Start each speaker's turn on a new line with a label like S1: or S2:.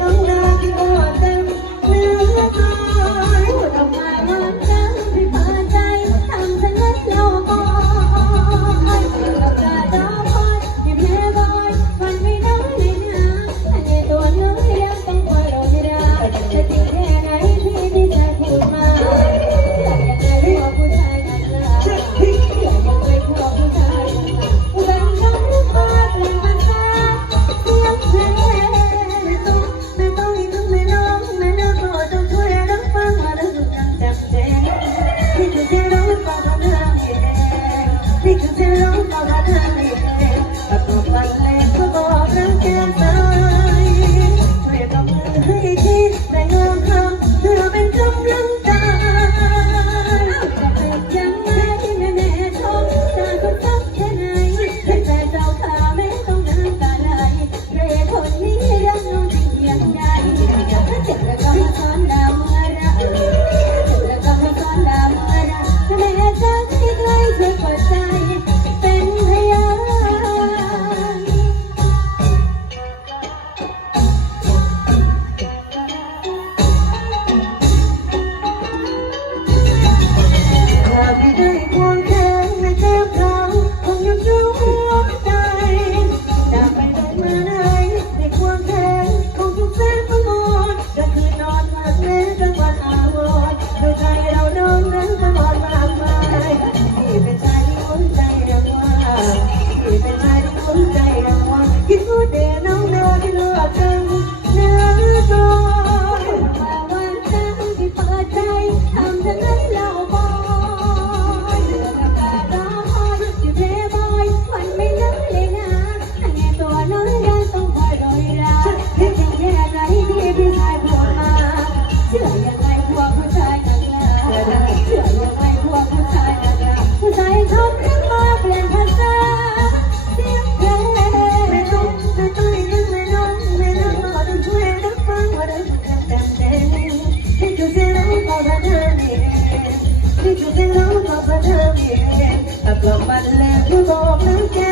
S1: น้องนาที่กอดเต็มเนื้อกายพู
S2: ดออกมาว่า
S1: ก็ที่คือเส้มก็ด้ระกอบกั ที่จะเล่าต่อพระเธอเองตัดลมบันเลยผู้บอกน้ำแก้